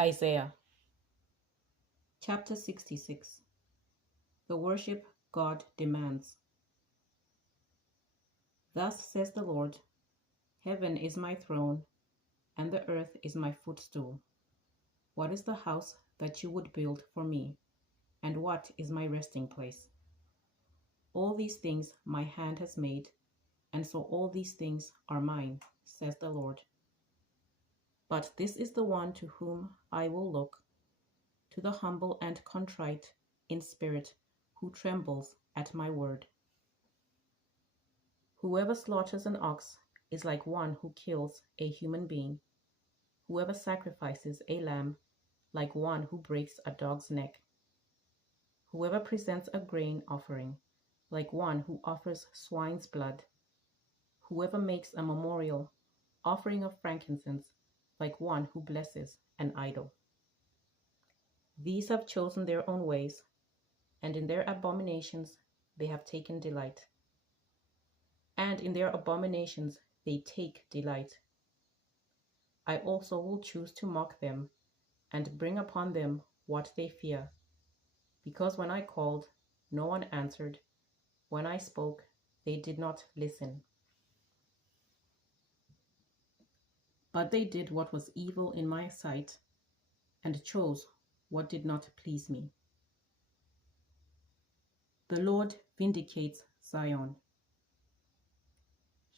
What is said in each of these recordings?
Isaiah chapter 66. The worship God demands. Thus says the Lord, Heaven is my throne, and the earth is my footstool. What is the house that you would build for me, and what is my resting place? All these things my hand has made, and so all these things are mine, says the Lord. But this is the one to whom I will look, to the humble and contrite in spirit, who trembles at my word. Whoever slaughters an ox is like one who kills a human being. Whoever sacrifices a lamb, like one who breaks a dog's neck. Whoever presents a grain offering, like one who offers swine's blood. Whoever makes a memorial offering of frankincense, like one who blesses an idol. These have chosen their own ways, and in their abominations they have taken delight. And in their abominations they take delight. I also will choose to mock them, and bring upon them what they fear. Because when I called, no one answered. When I spoke, they did not listen. But they did what was evil in my sight, and chose what did not please me. The Lord vindicates Zion.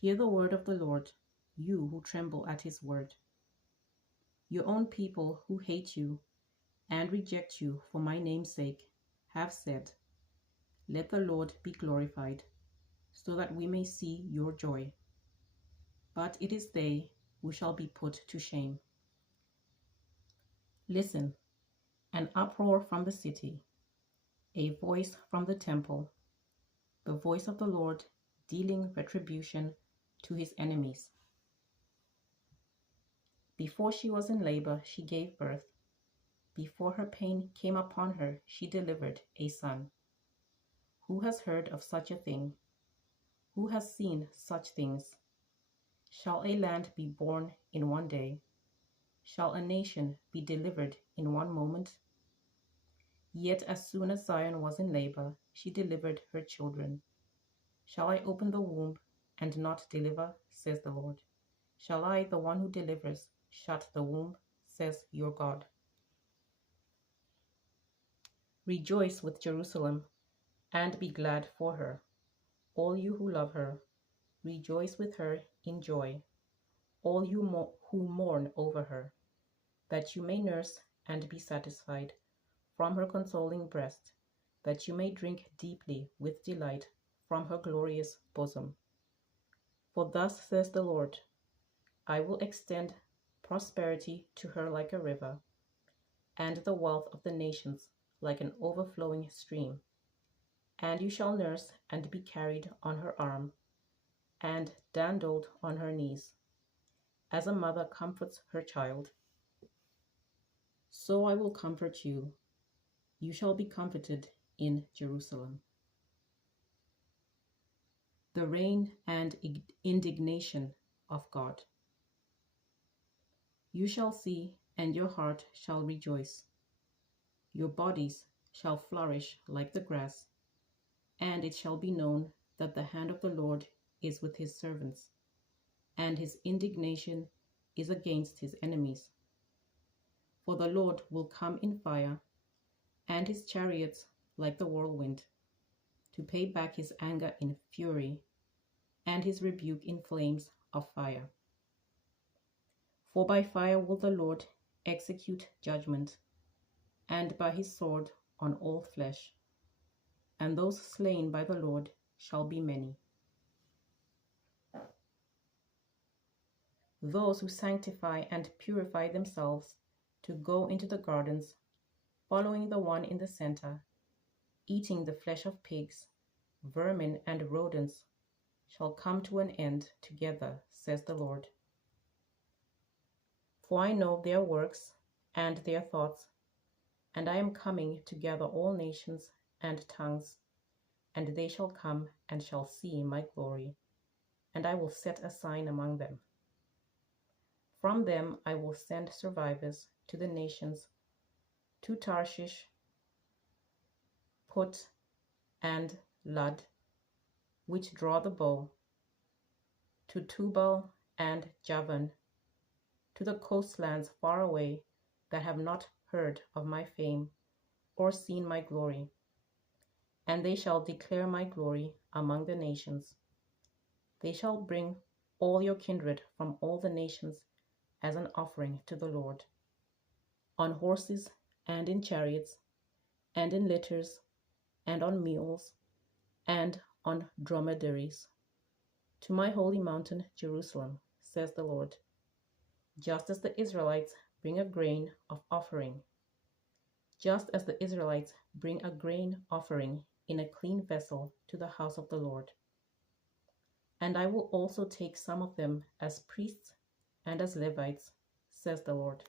Hear the word of the Lord, you who tremble at his word. Your own people who hate you and reject you for my name's sake have said, Let the Lord be glorified, so that we may see your joy. But it is they who shall be put to shame. Listen, an uproar from the city, a voice from the temple, the voice of the Lord dealing retribution to his enemies. Before she was in labor, she gave birth. Before her pain came upon her, she delivered a son. Who has heard of such a thing? Who has seen such things? Shall a land be born in one day? Shall a nation be delivered in one moment? Yet as soon as Zion was in labor, she delivered her children. Shall I open the womb and not deliver, says the Lord? Shall I, the one who delivers, shut the womb, says your God? Rejoice with Jerusalem, and be glad for her. All you who love her, rejoice with her in joy. All you who mourn over her, that you may nurse and be satisfied from her consoling breast, that you may drink deeply with delight from her glorious bosom. For thus says the Lord, I will extend prosperity to her like a river, and the wealth of the nations like an overflowing stream. And you shall nurse and be carried on her arm, and dandled on her knees, as a mother comforts her child. So I will comfort you. You shall be comforted in Jerusalem. The reign and indignation of God. You shall see, and your heart shall rejoice. Your bodies shall flourish like the grass, and it shall be known that the hand of the Lord is with his servants, and his indignation is against his enemies. For the Lord will come in fire, and his chariots like the whirlwind, to pay back his anger in fury, and his rebuke in flames of fire. For by fire will the Lord execute judgment, and by his sword on all flesh, and those slain by the Lord shall be many. Those who sanctify and purify themselves to go into the gardens, following the one in the center, eating the flesh of pigs, vermin and rodents, shall come to an end together, says the Lord. For I know their works and their thoughts, and I am coming to gather all nations and tongues, and they shall come and shall see my glory, and I will set a sign among them. From them I will send survivors to the nations, to Tarshish, Put, and Lud, which draw the bow, to Tubal and Javan, to the coastlands far away that have not heard of my fame or seen my glory. And they shall declare my glory among the nations. They shall bring all your kindred from all the nations as an offering to the Lord, on horses and in chariots, and in litters, and on mules, and on dromedaries, to my holy mountain Jerusalem, says the Lord. Just as the Israelites bring a grain of offering, just as the Israelites bring a grain offering in a clean vessel to the house of the Lord. And I will also take some of them as priests and as Levites, says the Lord.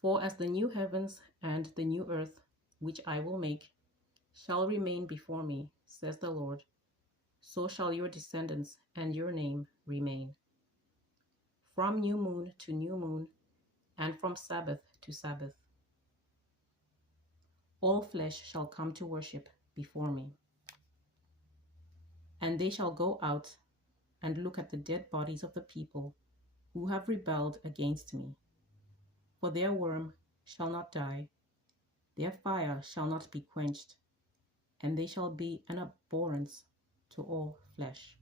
For as the new heavens and the new earth, which I will make, shall remain before me, says the Lord, so shall your descendants and your name remain. From new moon to new moon, and from Sabbath to Sabbath, all flesh shall come to worship before me. And they shall go out and look at the dead bodies of the people who have rebelled against me. For their worm shall not die, their fire shall not be quenched, and they shall be an abhorrence to all flesh.